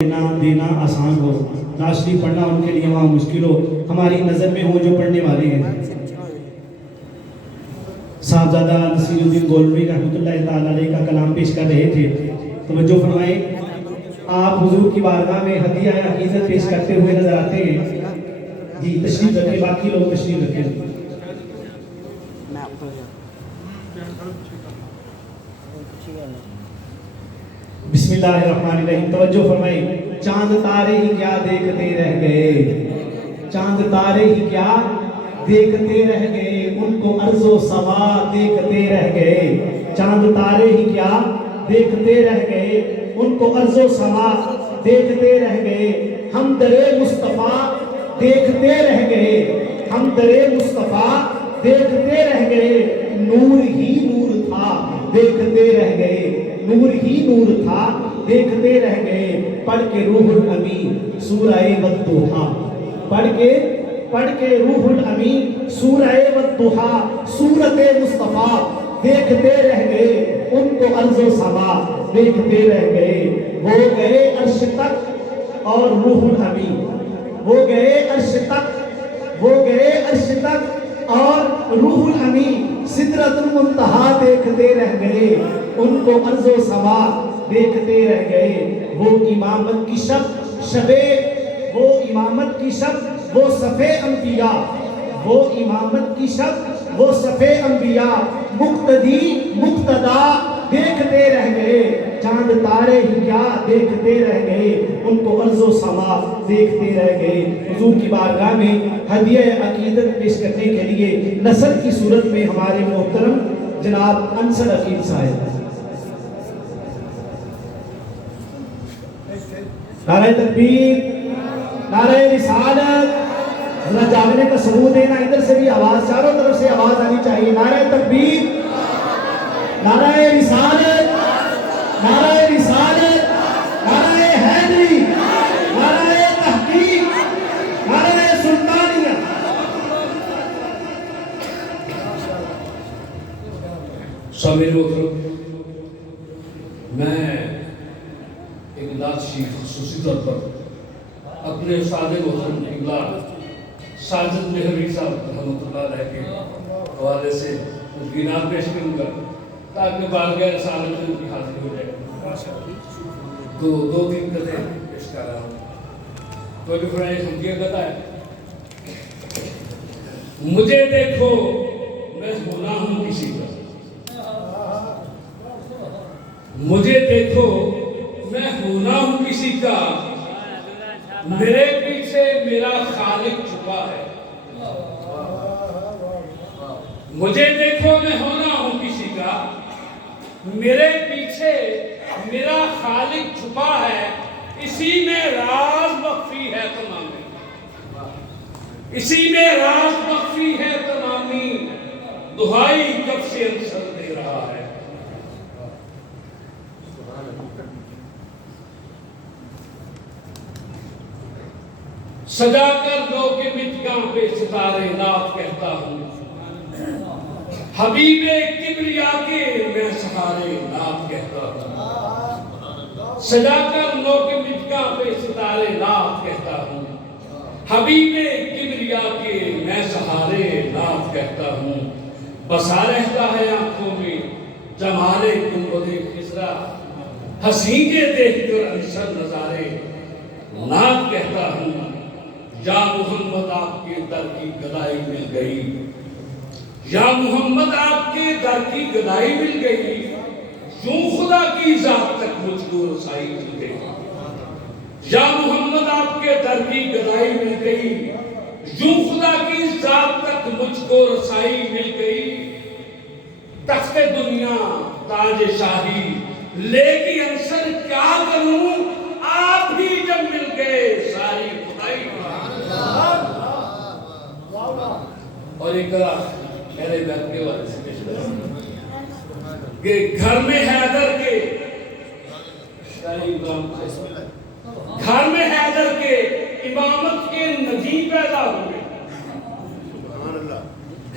دینا آسان ہو، ناشری پڑھنا ان کے لیے وہاں مشکل ہو، ہماری نظر میں ہو جو پڑھنے والے ہیں۔ صاحبزادہ نصیر الدین گولوی رحمۃ اللہ تعالیٰ علیہ کا کلام پیش کر رہے تھے، توجہ فرمائیں۔ آپ حضور کی بارگاہ میں ہدیہ عقیدت پیش کرتے ہوئے نظر آتے ہیں۔ جی تشریف رکھیں، باقی لوگ تشریف رکھیں۔ بسم اللہ الرحمن الرحیم، توجہ فرمائیں۔ چاند تارے ہی کیا دیکھتے رہ گئے، چاند تارے ہی کیا دیکھتے رہ گئے، ان کو ارض و سما دیکھتے رہ گئے۔ چاند تارے ہی کیا دیکھتے رہ گئے، ان کو ارض و سما دیکھتے رہ گئے۔ ہم درے مصطفیٰ دیکھتے رہ گئے، ہم درے مصطفیٰ دیکھتے رہ گئے۔ نور ہی نور تھا دیکھتے رہ گئے، نور ہی نور تھا دیکھتے رہ گئے۔ پڑھ کے روح الامین سورہ والضحیٰ، پڑھ کے روح الامین سورہ والضحیٰ، سورت مصطفیٰ دیکھتے رہ گئے، ان کو ارض و سما دیکھتے رہ گئے۔ وہ گئے عرش تک اور روح الامین، وہ گئے عرش تک، وہ گئے عرش تک اور روح الامین سدرۃ المنتہا دیکھتے رہ گئے، ان کو ارض و سما دیکھتے رہ گئے۔ وہ امامت کی شب وہ امامت کی شب وہ صفِ انبیاء، وہ امامت کی شب وہ صفِ انبیاء، مقتدی مقتدا دیکھتے رہ گئے۔ چاند تارے ہی کیا دیکھتے رہ گئے، ان کو ارض و سما دیکھتے رہ گئے۔ حضور کی بارگاہ میں ہدیہ عقیدت پیش کرنے کے لیے نثر کی صورت میں ہمارے محترم جناب انصر عقیل صاحب۔ نعرہ تکبیر، نعرہ رسالت، ذرا جاگنے کا ثبوت دینا، ادھر سے بھی آواز، چاروں طرف سے آواز آنی چاہیے۔ نعرہ تکبیر، نعرہ رسالت، نعرہ رسالت، نعرہ حیدری، نعرہ تحقیق، نعرہ سلطانیہ۔ سامعین محترم، میں ایک نعت شریف خصوصی طور پر اپنے استاد محترم اقبال ساجد مہروی صاحب رحمۃ اللہ علیہ کے حوالے سے ان کی نعت پیش کروں گا تاکہ بارگاہ رسالت میں ان کی حاضری ہو جائے۔ دو تین قطعے پیش کر رہا ہوں۔ تو جو فرائے خمدیہ قطع ہے۔ مجھے دیکھو میں ہونا ہوں کسی کا، مجھے دیکھو میں ہونا ہوں کسی کا، میرے پیچھے میرا خالق چھپا ہے۔ مجھے دیکھو میں ہونا ہوں کسی کا، میرے پیچھے میرا خالق چھپا ہے، اسی میں راز مخفی ہے تمامی، اسی میں راز مخفی ہے تمامی، دہائی کب سے انصر دے رہا ہے۔ سجا کر دو کہ مٹکاں پہ ستارے نعت کہتا ہوں، حبیب کبریا کے میں سہارے نعت کہتا ہوں۔ سجا کر دو کہ مٹکاں پہ ستارے نعت کہتا ہوں، حبیب کبریا کے میں سہارے نعت کہتا ہوں۔ بسا رہتا ہے آنکھوں میں جمال گنبد خضرا، حسین کے دیکھ کر انصر نظارے نعت کہتا ہوں۔ یا محمد آپ کے در کی گدائی مل گئی، یا محمد آپ کے در کی گدائی مل گئی، یوں خدا کی ذات تک مجھ کو رسائی مل گئی۔ یا محمد آپ کے در کی گدائی مل گئی، یوں خدا کی ذات تک مجھ کو رسائی مل گئی۔ تخت دنیا تاج شاہی لے کی انصر کیا کروں، آپ ہی جب مل گئے ساری خدائی۔ اور ایک میرے بیت کے والے سے پیش کریں کہ گھر میں حیدر کے، گھر میں حیدر کے امامت کے نجی پیدا ہوئے،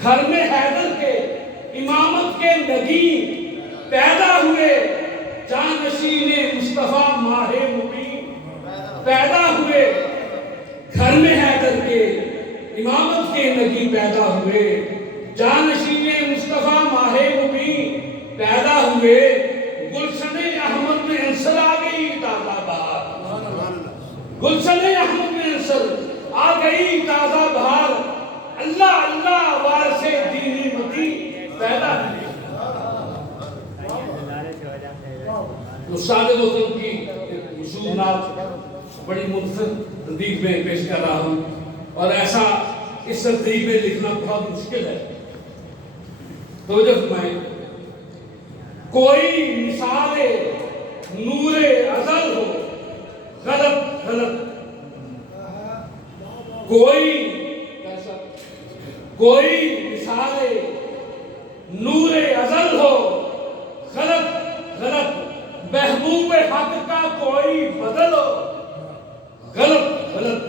گھر میں حیدر کے امامت کے نجی پیدا ہوئے، جانشین مصطفیٰ ماہ مبین، پیدا ہوئے گھر میں حیدر کے امامت کے نبی پیدا ہوئے جانشین مصطفیٰ ماہ مبین پیدا ہوئے گلشن احمد میں انصر آ گئی تازہ بہار گلشن احمد میں انصر آ گئی تازہ بہار اللہ اللہ وارث دینی متی پیدا ہوئی استاد محترم کی مشہور نعت بڑی منفرد ترتیب میں پیش کر رہا ہوں اور ایسا اس ترتیب میں لکھنا بہت مشکل ہے توجہ فرمائیں کوئی مثال نور ازل ہو غلط غلط کوئی مثال نور ازل ہو غلط غلط محبوب حق کا کوئی بدل ہو غلط غلط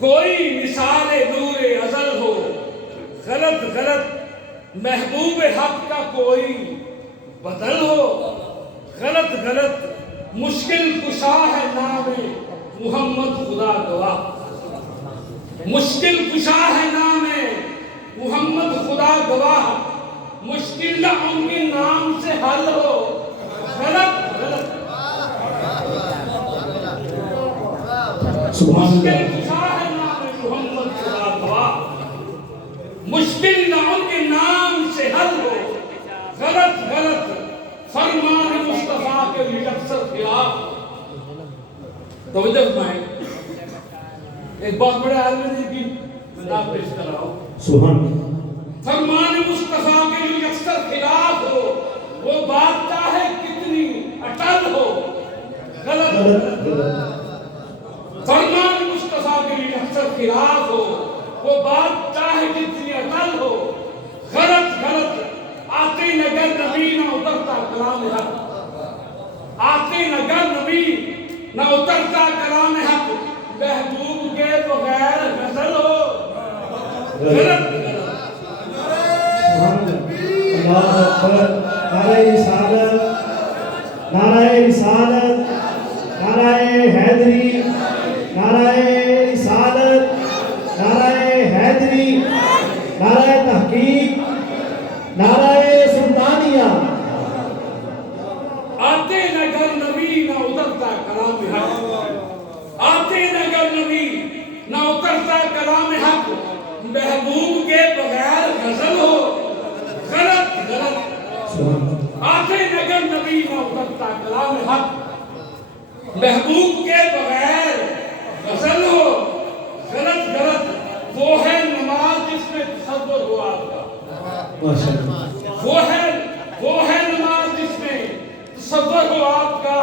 کوئی مثال نور ازل ہو غلط غلط محبوب حق کا کوئی بدل ہو غلط غلط مشکل کشا ہے نام محمد خدا گواہ مشکل کشا ہے نام محمد خدا گواہ مشکل نہ ان کے نام سے حل ہو غلط غلط مشکل کشا ہے نام محمد خدا گواہ مشکل نہ ان کے نام سے حل ہو غلط غلط فرمان مصطفیٰ کے اکثر خلاف توجہ فرمائیں ایک بہت بڑے عالم دین کی نام پیش کر رہا ہوں سبحان فرمان مصطفیٰ کے لیے اکثر خلاف ہو وہ بات چاہے کتنی اٹل ہو غلط فرمان مصطفیٰ کے لیے اکثر خلاف ہو وہ بات چاہے کتنی اٹل ہو غلط غلط آتے نگر نبی نہ اترتا کلام حق آتے نگر نبی نہ اترتا کلام حق محبوب کے بغیر غزل ہو غلط اللہ اکبر نعرہ رسالت نعرہ رسالت نعرہ حیدری نعرہ رسالت نعرہ حیدری نعرہ تحقیق نعرہ سلطانیہ آتے نگر نبی نہ اترتا کلام حق آتے نگر نبی نہ اترتا کلام حق محبوب کے بغیر غزل ہو غلط غلط آتے نگر نبی نہ اترتا کلام حق محبوب کے بغیر غزل ہو غلط غلط وہ ہے نماز جس میں تصور ہو آپ کا وہ ہے نماز جس میں تصور ہو آپ کا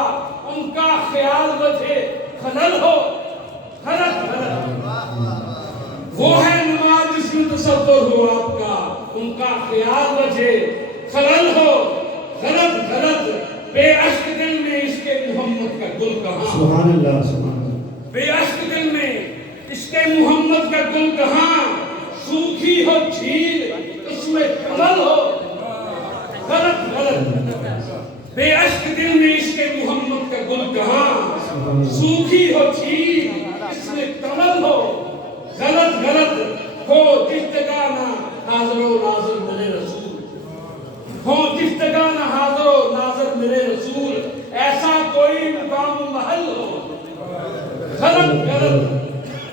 ان کا خیال وجہ خلل ہو غلط غلط وہ ہے نماز جس میں تصور ہو آپ کا ان کا خیال وجہ خلل ہو غلط غلط بے عشق دل میں عشق محمد کا گل کہاں سبحان اللہ سبحان اللہ بے عشق دل میں عشق محمد کا گل کہاں سوکھی ہو جھیل اس میں کمل ہو غلط غلط بے عشق دل میں عشق محمد کا گل کہاں سوکھی ہو جھیل اس میں کمل ہو غلط غلط ہو جس جگہ نہ حاضر و ناظر ملے رسول ہو جس جگہ نہ حاضر و ناظر ملے رسول ایسا کوئی مقام و محل ہو غلط غلط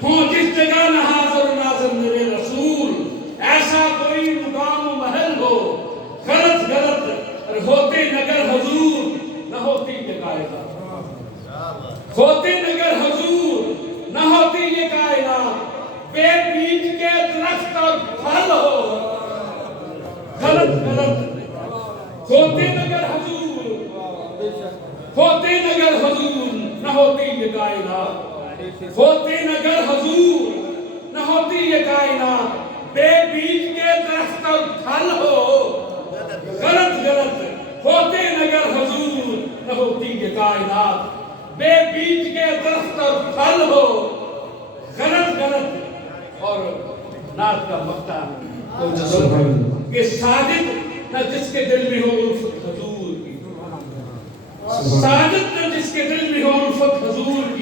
ہو جس جگہ نہ حاضر و ناظر ملے رسول ایسا کوئی مقام و محل ہو غلط غلط ہوتے نگر حضور نہ ہوتی یہ کائنات ہوتے نگر حضور نہ ہوتی یہ کائنات بے بیج کے درخت اور پھل ہو غلط غلط ہوتے نگر حضور نہ ہوتی یہ کائنات ہوتے نگر حضور نہ ہوتی یہ کائنات بے بیج کے درخت اور پھل ہو غلط غلط ہوتے نگر حضور نہ ہوتی یہ کائنات بے بیج کے درخت اور پھل ہو غلط غلط اور نعت کا مقطع کہ ساجد نہ جس کے دل میں ہو الفت حضور کی ساجد نہ جس کے دل میں ہو الفت حضور کی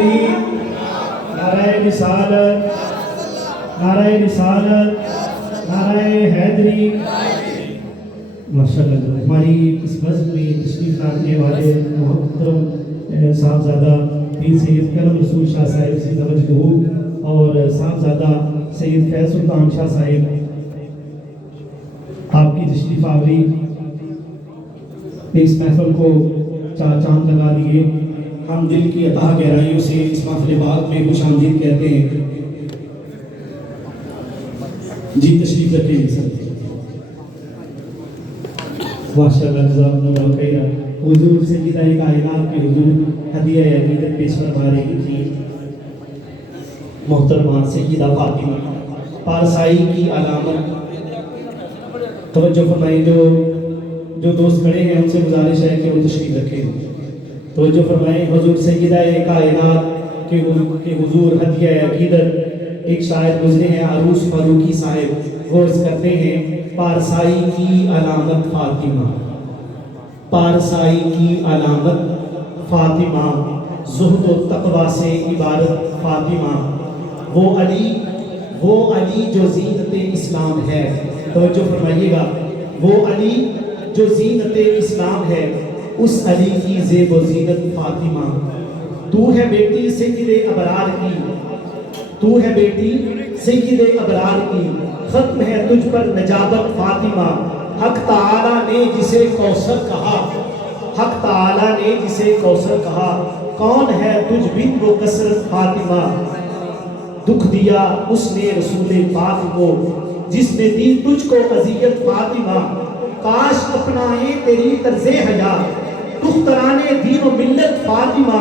تکبیر، نعرہ رسالت، نعرہ رسالت، نعرہ حیدری۔ ماشاءاللہ ہماری اس بزم میں تشریف لانے والے محترم صاحبزادہ پیر سید کرم رسول شاہ صاحب سے توجہ، اور صاحبزادہ سید فیض سلطان شاہ صاحب، آپ کی تشریف آوری اس محفل کو چار چاند لگا دیے۔ ہم دل کی عطا گہرائیوں سے اس محفل پاک میں خوش آمدید کہتے ہیں۔ جی تشریف رکھیں سر۔ ماشاءاللہ جزاکم اللہ خیرا۔ حضور سیدہ کائنات کے حضور ہدیہ عقیدت پیش فرما رہی تھی محترمہ سیدہ فاطمہ، پارسائی کی علامت۔ توجہ فرمائیں، جو دوست کھڑے ہیں ان سے گزارش ہے کہ وہ تشریف رکھیں۔ توجہ فرمائیں، حضور سیدہ کائنات کے حضور ہدیہ عقیدت، ایک شاعر گزرے ہیں عروس فاروقی صاحب، غرض کرتے ہیں پارسائی کی علامت فاطمہ، پارسائی کی علامت فاطمہ، زہد و تقوی سے عبارت فاطمہ، وہ علی جو زینت اسلام ہے۔ توجہ فرمائیے گا، وہ علی جو زینت اسلام ہے، اس علی کی زیب و زینت فاطمہ۔ تو ہے بیٹی سید ابرار کی، تو ہے بیٹی سید ابرار کی، ختم ہے تجھ پر نجابت فاطمہ۔ حق تعالیٰ نے جسے کوثر کہا، حق تعالیٰ نے جسے کوثر کہا، کون ہے تجھ بن وہ کثرت فاطمہ۔ دکھ دیا اس نے رسول پاک کو، جس نے دی تجھ کو اذیت فاطمہ۔ کاش اپنائیں تیری طرز حیات، دختران دین و ملت فاطمہ۔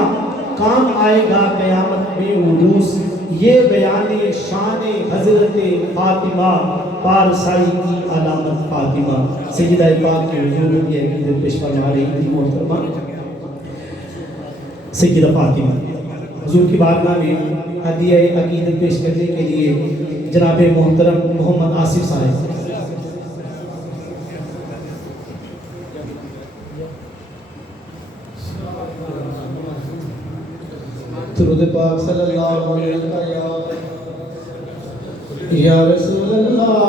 کام آئے گا قیامت میں عروس، یہ بیان شان حضرت فاطمہ، پارسائی کی علامت فاطمہ۔ سیدہ پاک کے حضور یہ عقیدت پیش فرما رہی تھی محترمہ سیدہ فاطمہ۔ حضور کی بارگاہ میں ہدیہ عقیدت پیش کرنے کے لیے جناب محترم محمد آصف صاحب۔ درود پاک صلی اللہ علیہ وسلم۔ یا رسول اللہ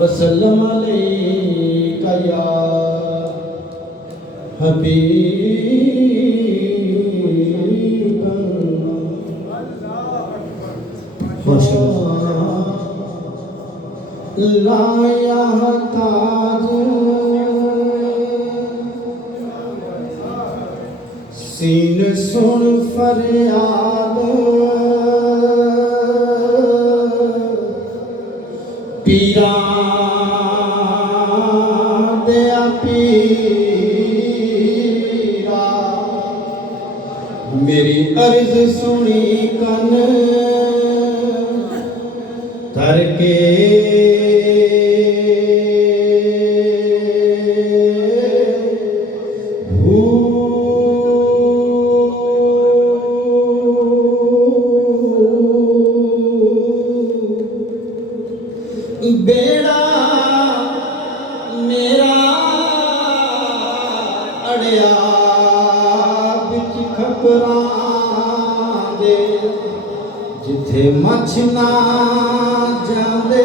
وسلم علیک یا حبیب لا یحتاج سین سن فریاد پیرا دیا پیرا، میری عرض سنی کن تر کے بیڑا میرا اڑیا بچ کھپراں دے، جتھے مچھ نہ جاندے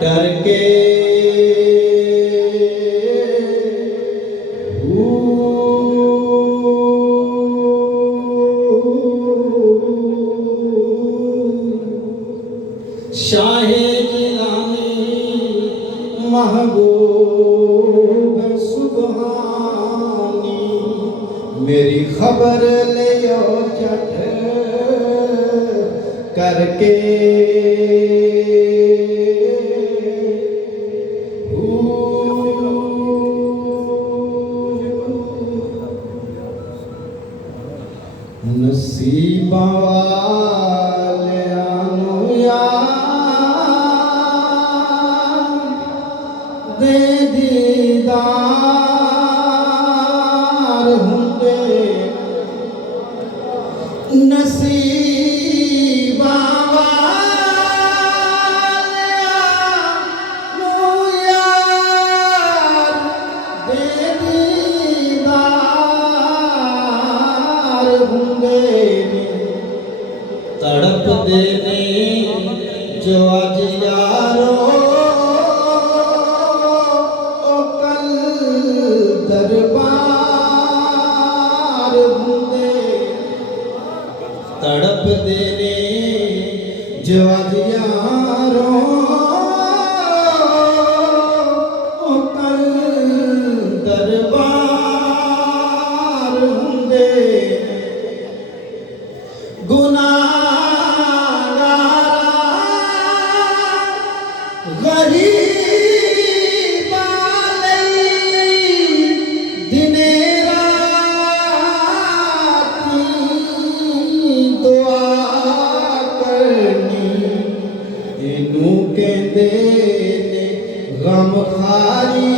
ڈر کے شاہ جیلانی محبوب سبحانی، میری خبر لیو چٹ کر کے نصیباں والیاں نوں دے دیدار ہوندے، نصیباں والیاں نوں یار دے دیدار تڑپتے نے جو اج یارو او کل دربار ہوندے تڑپتے نے جو اج یارو او کل دربار ہوندے گناہگار غریباں لئی دنے راتی دعا کرنی اینوں کہندے نے غم خاری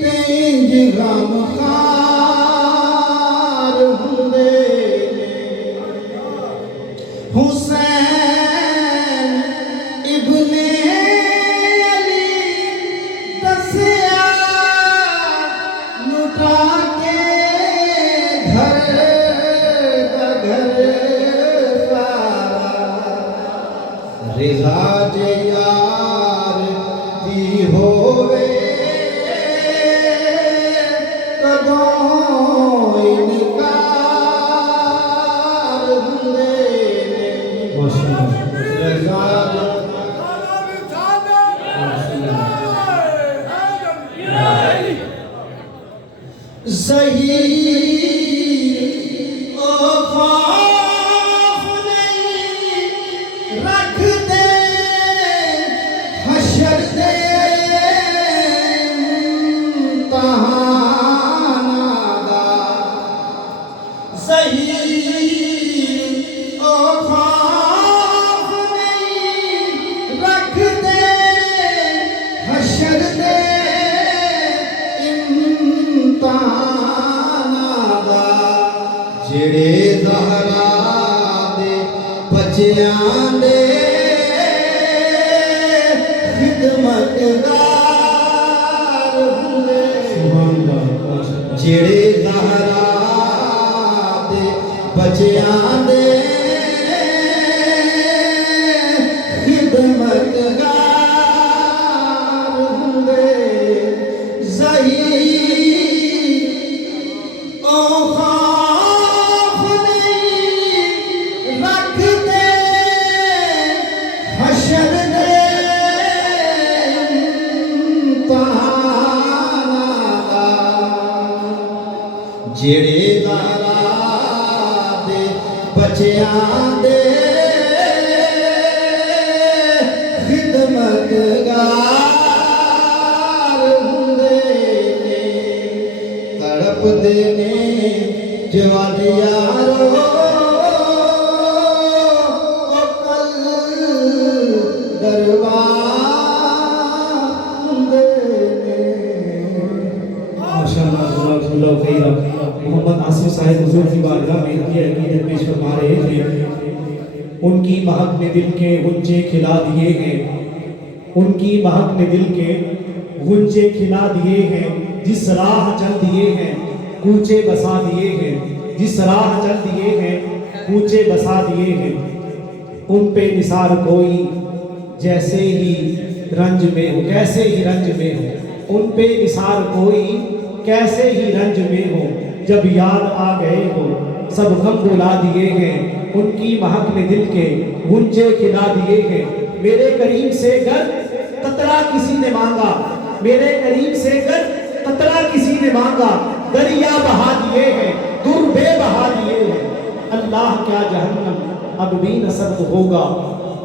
تینج غم خار ہوندے حسین ابن علی دسیا لٹا کے گھر دا گھر سارا رضا جے یار دی ہووے کدوں انکار ہوندے ظہیر او خوف نہیں رکھ دے حشر دے امتحاناں دا ظہیر او خوف نہیں رکھ دے حشر دے جڑے زہرا دے بچیاں دے خدمتگار ہوندے جڑے زہرا دے بچیاں دے خدمتگار ہوندے ظہیر او خوف نہیں رکھ دے حشر دے امتحاناں دا جڑے زہرا دے بچیاں دے خدمتگار ہوندے نے تڑپدے نے جو اج یارو او کل دربار ہوندے نے ماشاءاللہ جزاک اللہ خیر محمد آصف صاحب حضور کی بارگاہ میں یہ عقیدت پیش فرما رہے تھے ان کی مہک نے دل کے غنچے کھلا دیے ہیں ان کی مہک نے دل کے غنچے کھلا دیے ہیں جس راہ چل دیے ہیں کوچے بسا دیے ہیں جس راہ چل دیے ہیں کوچے بسا دیے ہیں ان پہ نثار کوئی جیسے ہی رنج میں ہو کیسے ہی رنج میں ہو ان پہ نثار کوئی کیسے ہی رنج میں ہو جب یاد آ گئے ہو سب غم بلا دیے ہیں ان کی مہک نے دل کے غنچے کھلا دیے ہیں میرے کریم سے گر قطرہ کسی نے مانگا میرے کریم سے گر قطرہ کسی نے مانگا دریا بہا دیے ہیں در بے بہا دیے ہیں اللہ کیا جہنم اب بھی نہ سرد ہوگا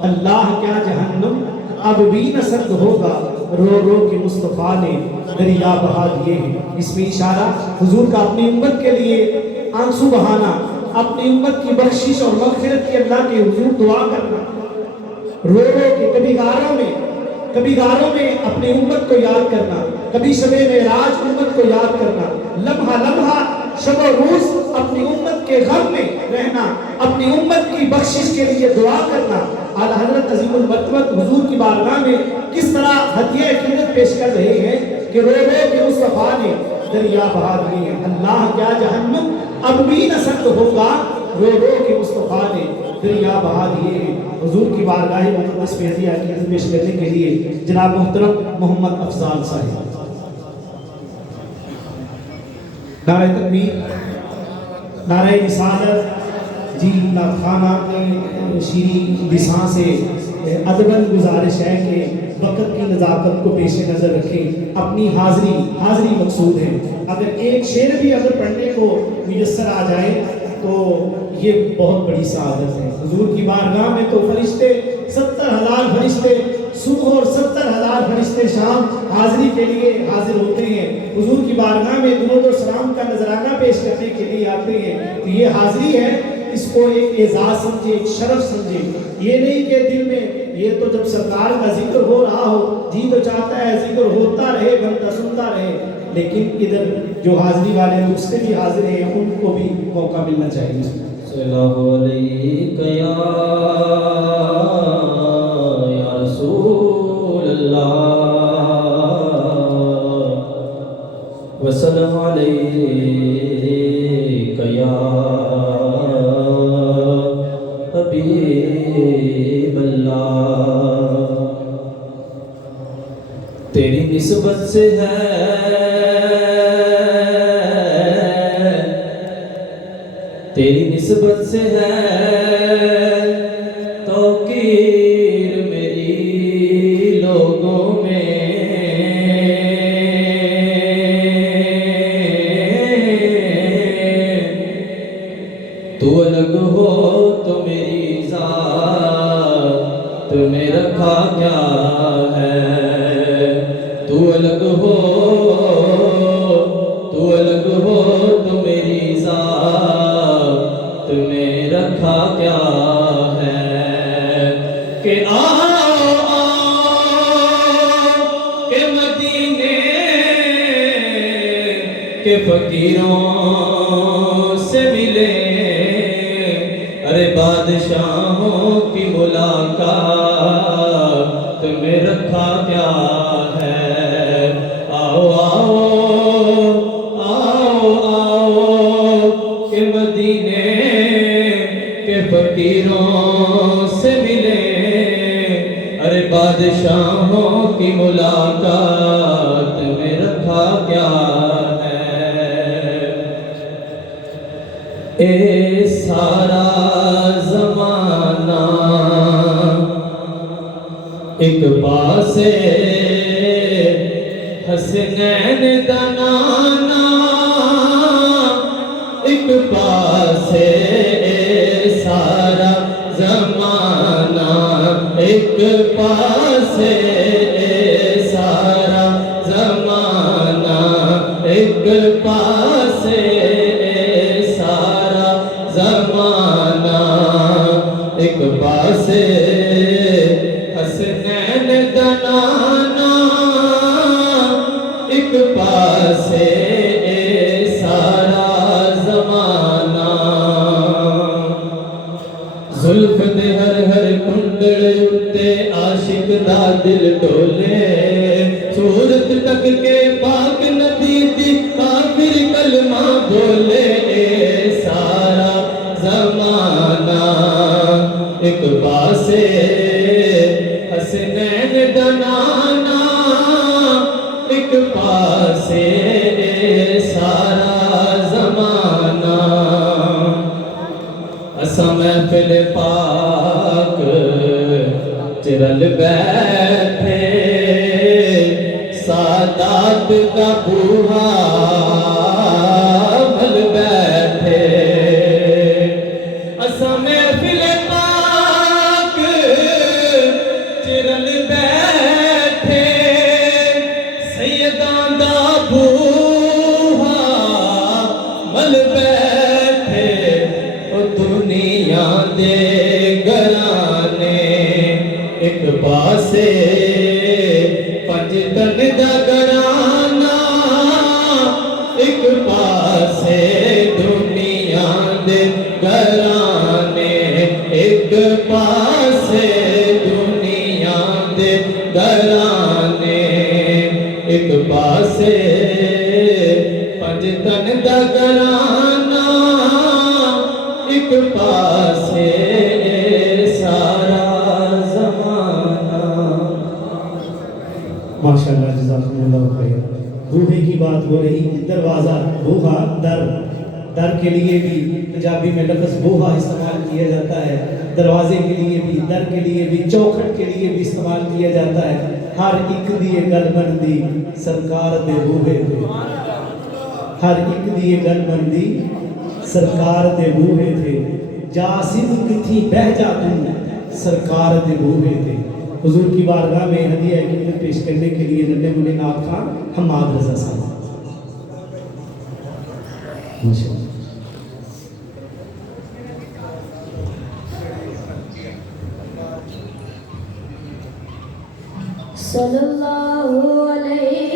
اللہ کیا جہنم اب بھی نہ سرد ہوگا رو رو کے مصطفیٰ نے دریا بہا دیے ہیں اس میں اشارہ حضور کا اپنی امت کے لیے آنسو بہانا اپنی امت کی بخشش اور مغفرت کی اللہ کے حضور دعا کرنا رو رو کے کبھی گاروں میں اپنی امت کو یاد کرنا کبھی شب معراج امت کو یاد کرنا لمحہ لمحہ شب و روز اپنی امت کے غم میں رہنا اپنی امت کی بخشش کے لیے دعا کرنا اعلیٰ حضرت عظیم المرتبت حضور کی بارگاہ میں کس طرح ہدیہ عقیدت پیش کر رہے ہیں کہ رو رو کے مصطفیٰ نے دریا بہا دیے ہیں اللہ کیا جہنم اب بھی نہ سرد ہوگا رو رو کے مصطفیٰ صفا نے دریا بہا دیے ہیں۔ حضور کی بارگاہ مقدس میں ہدیہ عقیدت پیش کرنے کے لیے جناب محترم محمد افضال صاحب۔ نعرہ تکبیر، نعرہ رسالت۔ جی خانہ کے شیریں لساں سے ادباً گزارش ہے کہ وقت کی نزاکت کو پیش نظر رکھیں، اپنی حاضری مقصود ہے۔ اگر ایک شعر بھی اگر پڑھنے کو میسر آ جائے تو یہ بہت بڑی سعادت ہے۔ حضور کی بارگاہ میں تو فرشتے 70,000 فرشتے صبح اور 70,000 فرشتے شام حاضری کے لیے حاضر ہوتے ہیں، حضور کی بارگاہ میں درود و سلام کا نذرانہ پیش کرنے کے لیے آتے ہیں۔ تو یہ حاضری ہے، اس کو ایک اعزاز سمجھے، ایک شرف سمجھے۔ یہ نہیں کہ دل میں یہ تو جب سرکار کا ذکر ہو رہا ہو جی تو چاہتا ہے ذکر ہوتا رہے، بندہ سنتا رہے، لیکن ادھر جو حاضری والے دوسرے بھی حاضر ہیں ان کو بھی موقع ملنا چاہیے۔ صلو علیکہ یا رسول اللہ وسلم علیکہ یا حبیب اللہ۔ تیری نسبت سے ہے تیری نسبت سے ہے توقیر میری لوگوں میں، تو الگ ہو تو میری ذات میں رکھا کیا ہے، تو الگ ہو تو میری ذات میں رکھا کیا ہے کہ کہ مدینے کے فقیروں سے ملے، ارے بادشاہوں کی ملاقات میں رکھا کیا ہے، آؤ آؤ آؤ آؤ کہ مدینے کے فقیروں سے ملے، ارے بادشاہوں کی ملاقات میں رکھا کیا ہے۔ اے سارا زمانہ ایک پاس حسنین دنانا، ایک پاس سارا زمانہ، ایک پاس سارا زمانہ، ایک پاس سارا زمانہ، ایک پاس حسنین دنانا، ایک پاس سارا زمانہ، زلف دے ہر کنڈڑ اتے عاشق دا دل ڈولے، صورت تک کے پاک نبی دی کافر کلمہ بولے، سارا زمانہ ایک پاس حسنین دنانا، ایک پاس سارا زمانہ، اساں محفل پاک چرل بیٹھے، سادات کا بوہا مل بیٹھے، اساں محفل پاک چرل بیٹھے، سیداں دا بوہا مل بیٹھے، او دنیا دے گھرانے ایک پاسے پنج تن دا گھرانہ، ایک پاسے دنیا دے گھرانے، ایک پاسے دنیا دے گھرانے، ایک پاسے پنج تن دا گھرانہ، ایک ایک پاسے سارا زمانہ. ماشاءاللہ جزاکم اللہ خیر. بوہے کی بات ہو رہی. دروازہ بوہا در کے لیے بھی پنجابی میں لفظ بوہا استعمال کیا جاتا ہے. دروازے کے لیے بھی, در کے لیے بھی, چوکھٹ کے لیے بھی استعمال کیا جاتا ہے. ہر ایک دیے گل بندی سرکار دے بوہے تھے. ہر ایک دیے گل بندی سرکار دے بوہے تھے. جا صدق تھی بہ جا تم سرکار دے بوہے تھے. حضور کی بارگاہ میں ہدیہ عقیدت پیش کرنے کے لیے ننھے منھے نعت خواں حماد رضا صاحب. ماشاءاللہ. صلی اللہ علیہ